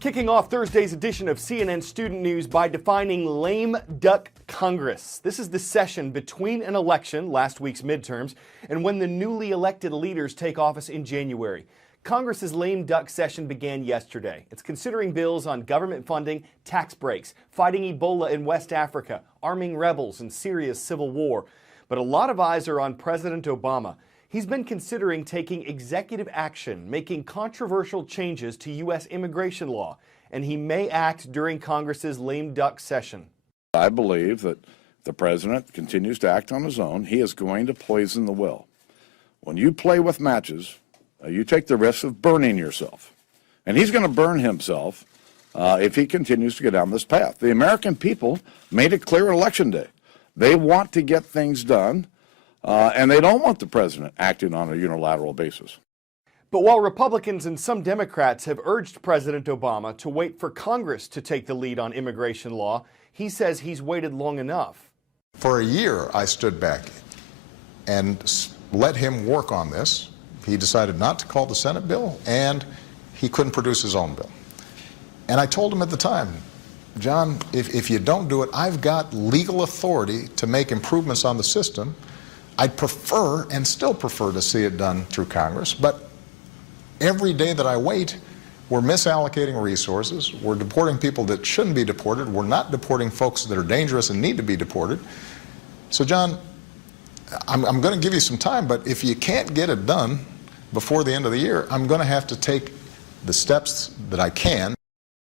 Kicking off Thursday's edition of CNN Student News by defining lame duck Congress. This is the session between an election, last week's midterms, and when the newly elected leaders take office in January. Congress's lame duck session began yesterday. It's considering bills on government funding, tax breaks, fighting Ebola in West Africa, arming rebels in Syria's civil war. But a lot of eyes are on President Obama. He's been considering taking executive action, making controversial changes to U.S. immigration law, and he may act during Congress's lame duck session. I believe that if the president continues to act on his own, he is going to poison the well. When you play with matches, you take the risk of burning yourself. And he's going to burn himself if he continues to go down this path. The American people made it clear Election Day. They want to get things done. And they don't want the president acting on a unilateral basis. But while Republicans and some Democrats have urged President Obama to wait for Congress to take the lead on immigration law, he says he's waited long enough. For a year, I stood back and let him work on this. He decided not to call the Senate bill, and he couldn't produce his own bill. And I told him at the time, John, if you don't do it, I've got legal authority to make improvements on the system. I'd prefer and still prefer to see it done through Congress, but every day that I wait, we're misallocating resources, we're deporting people that shouldn't be deported, we're not deporting folks that are dangerous and need to be deported. So John, I'm going to give you some time, but if you can't get it done before the end of the year, I'm going to have to take the steps that I can.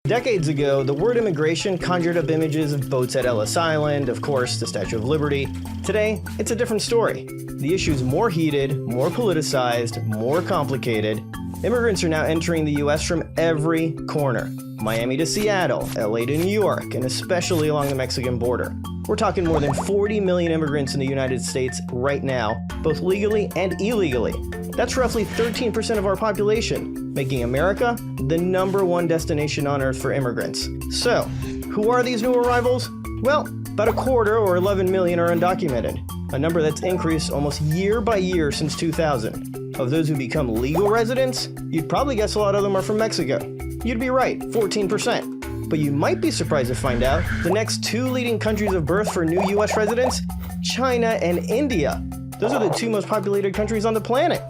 Decades ago, the word immigration conjured up images of boats at Ellis Island, of course, the Statue of Liberty. Today, it's a different story. The issue's more heated, more politicized, more complicated. Immigrants are now entering the U.S. from every corner. Miami to Seattle, LA to New York, and especially along the Mexican border. We're talking more than 40 million immigrants in the United States right now, both legally and illegally. That's roughly 13% of our population, making America the #1 destination on Earth for immigrants. So, who are these new arrivals? Well, about a quarter, or 11 million, are undocumented, a number that's increased almost year by year since 2000. Of those who become legal residents, you'd probably guess a lot of them are from Mexico. You'd be right, 14%. But you might be surprised to find out the next two leading countries of birth for new U.S. residents, China and India. Those are the two most populated countries on the planet.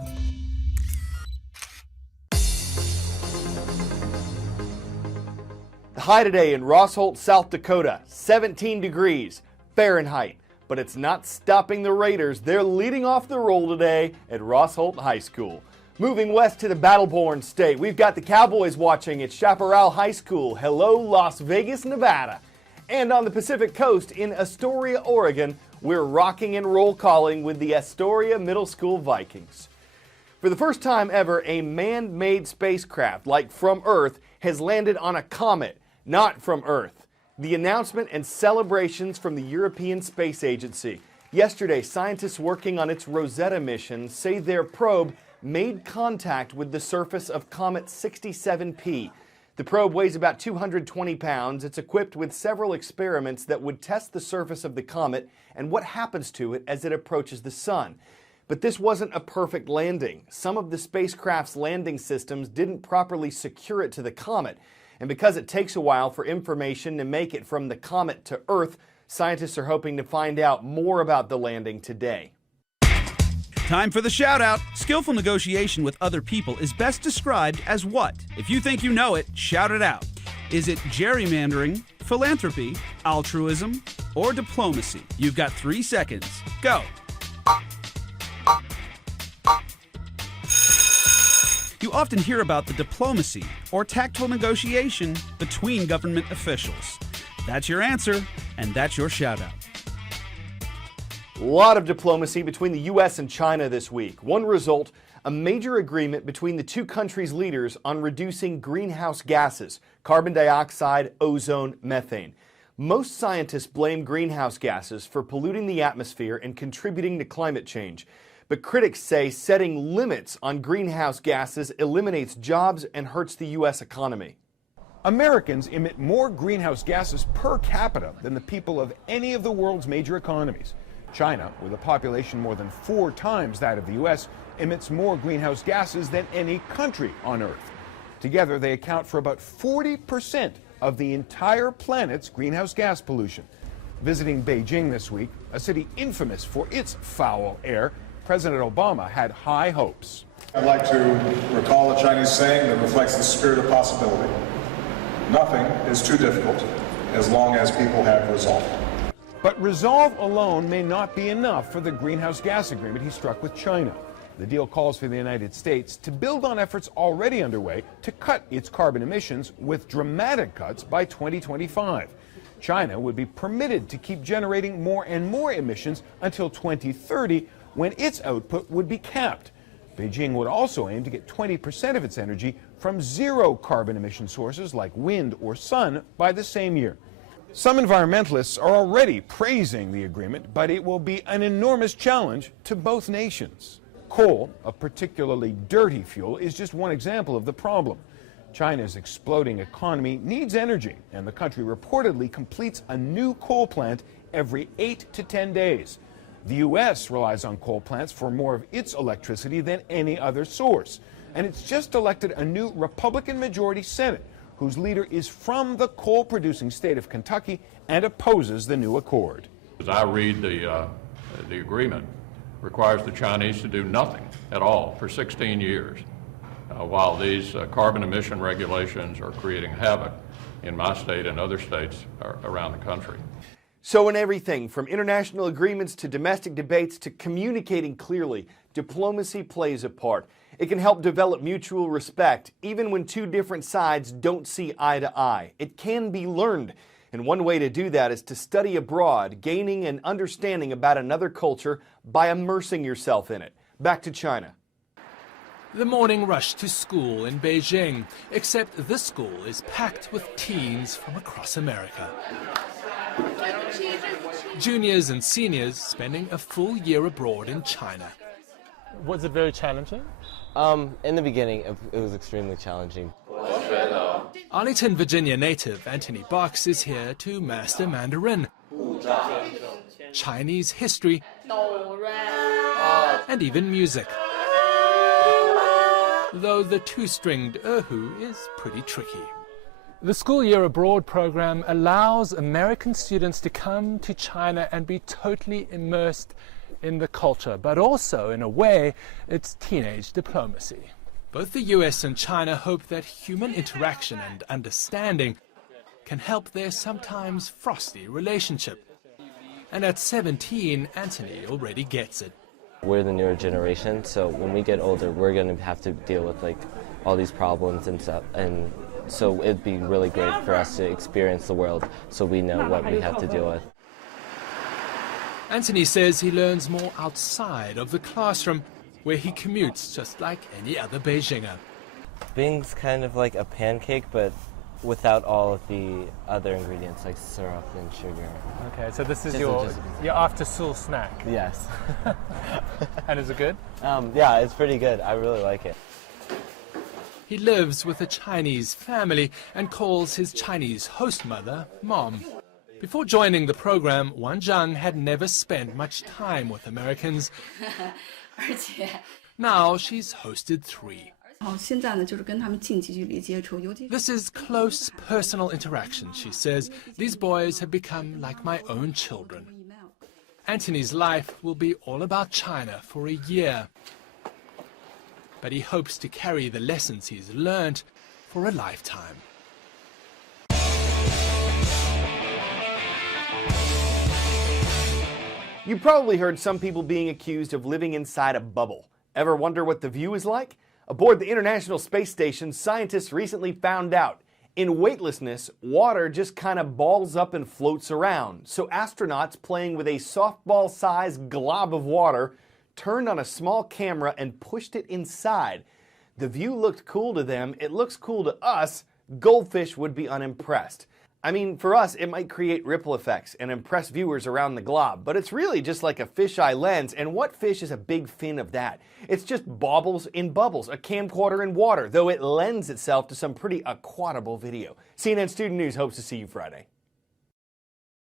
The high today in Rossholt, South Dakota, 17 degrees Fahrenheit. But it's not stopping the Raiders. They're leading off the roll today at Rossholt High School. Moving west to the battle-born state, we've got the Cowboys watching at Chaparral High School. Hello, Las Vegas, Nevada. And on the Pacific Coast in Astoria, Oregon, we're rocking and roll calling with the Astoria Middle School Vikings. For the first time ever, a man-made spacecraft, like from Earth, has landed on a comet, not from Earth. The announcement and celebrations from the European Space Agency. Yesterday, scientists working on its Rosetta mission say their probe made contact with the surface of Comet 67P. The probe weighs about 220 pounds. It's equipped with several experiments that would test the surface of the comet and what happens to it as it approaches the sun. But this wasn't a perfect landing. Some of the spacecraft's landing systems didn't properly secure it to the comet. And because it takes a while for information to make it from the comet to Earth, scientists are hoping to find out more about the landing today. Time for the shout-out. Skillful negotiation with other people is best described as what? If you think you know it, shout it out. Is it gerrymandering, philanthropy, altruism, or diplomacy? You've got 3 seconds. Go. You often hear about the diplomacy or tactful negotiation between government officials. That's your answer, and that's your shout-out. A lot of diplomacy between the U.S. and China this week. One result, a major agreement between the two countries' leaders on reducing greenhouse gases, carbon dioxide, ozone, methane. Most scientists blame greenhouse gases for polluting the atmosphere and contributing to climate change. But critics say setting limits on greenhouse gases eliminates jobs and hurts the U.S. economy. Americans emit more greenhouse gases per capita than the people of any of the world's major economies. China, with a population more than 4 times that of the U.S., emits more greenhouse gases than any country on Earth. Together, they account for about 40% of the entire planet's greenhouse gas pollution. Visiting Beijing this week, a city infamous for its foul air, President Obama had high hopes. I'd like to recall a Chinese saying that reflects the spirit of possibility. Nothing is too difficult as long as people have resolve. But resolve alone may not be enough for the greenhouse gas agreement he struck with China. The deal calls for the United States to build on efforts already underway to cut its carbon emissions with dramatic cuts by 2025. China would be permitted to keep generating more and more emissions until 2030, when its output would be capped. Beijing would also aim to get 20% of its energy from zero carbon emission sources like wind or sun by the same year. Some environmentalists are already praising the agreement, but it will be an enormous challenge to both nations. Coal, a particularly dirty fuel, is just one example of the problem. China's exploding economy needs energy, and the country reportedly completes a new coal plant every 8 to 10 days. The U.S. relies on coal plants for more of its electricity than any other source. And it's just elected a new Republican-majority Senate, whose leader is from the coal-producing state of Kentucky and opposes the new accord. As I read the agreement, requires the Chinese to do nothing at all for 16 years, while these carbon emission regulations are creating havoc in my state and other states around the country. So in everything from international agreements to domestic debates to communicating clearly, diplomacy plays a part. It can help develop mutual respect, even when two different sides don't see eye to eye. It can be learned. And one way to do that is to study abroad, gaining an understanding about another culture by immersing yourself in it. Back to China. The morning rush to school in Beijing, except this school is packed with teens from across America. Juniors and seniors spending a full year abroad in China. Was it very challenging? In the beginning, it was extremely challenging. Arlington, Virginia native Anthony Box is here to master Mandarin, Chinese history, and even music. Though the two-stringed erhu is pretty tricky. The School Year Abroad program allows American students to come to China and be totally immersed in the culture, but also, in a way, it's teenage diplomacy. Both the US and China hope that human interaction and understanding can help their sometimes frosty relationship. And at 17, Anthony already gets it. We're the newer generation, so when we get older, we're going to have to deal with all these problems and stuff. And so it'd be really great for us to experience the world so we know what we have to deal with. Anthony says he learns more outside of the classroom, where he commutes just like any other Beijinger. Bing's kind of like a pancake, but without all of the other ingredients like syrup and sugar. Okay, so this is your after-school snack? Yes. And is it good? Yeah, it's pretty good. I really like it. He lives with a Chinese family and calls his Chinese host mother Mom. Before joining the program, Wang Zhang had never spent much time with Americans. Now she's hosted 3. This is close personal interaction, she says. These boys have become like my own children. Anthony's life will be all about China for a year. But he hopes to carry the lessons he's learned for a lifetime. You probably heard some people being accused of living inside a bubble. Ever wonder what the view is like? Aboard the International Space Station, scientists recently found out. In weightlessness, water just kind of balls up and floats around. So astronauts playing with a softball-sized glob of water turned on a small camera and pushed it inside. The view looked cool to them. It looks cool to us. Goldfish would be unimpressed. I mean, for us, it might create ripple effects and impress viewers around the globe, but it's really just like a fisheye lens, and what fish is a big fin of that? It's just baubles in bubbles, a camcorder in water, though it lends itself to some pretty aquatable video. CNN Student News hopes to see you Friday.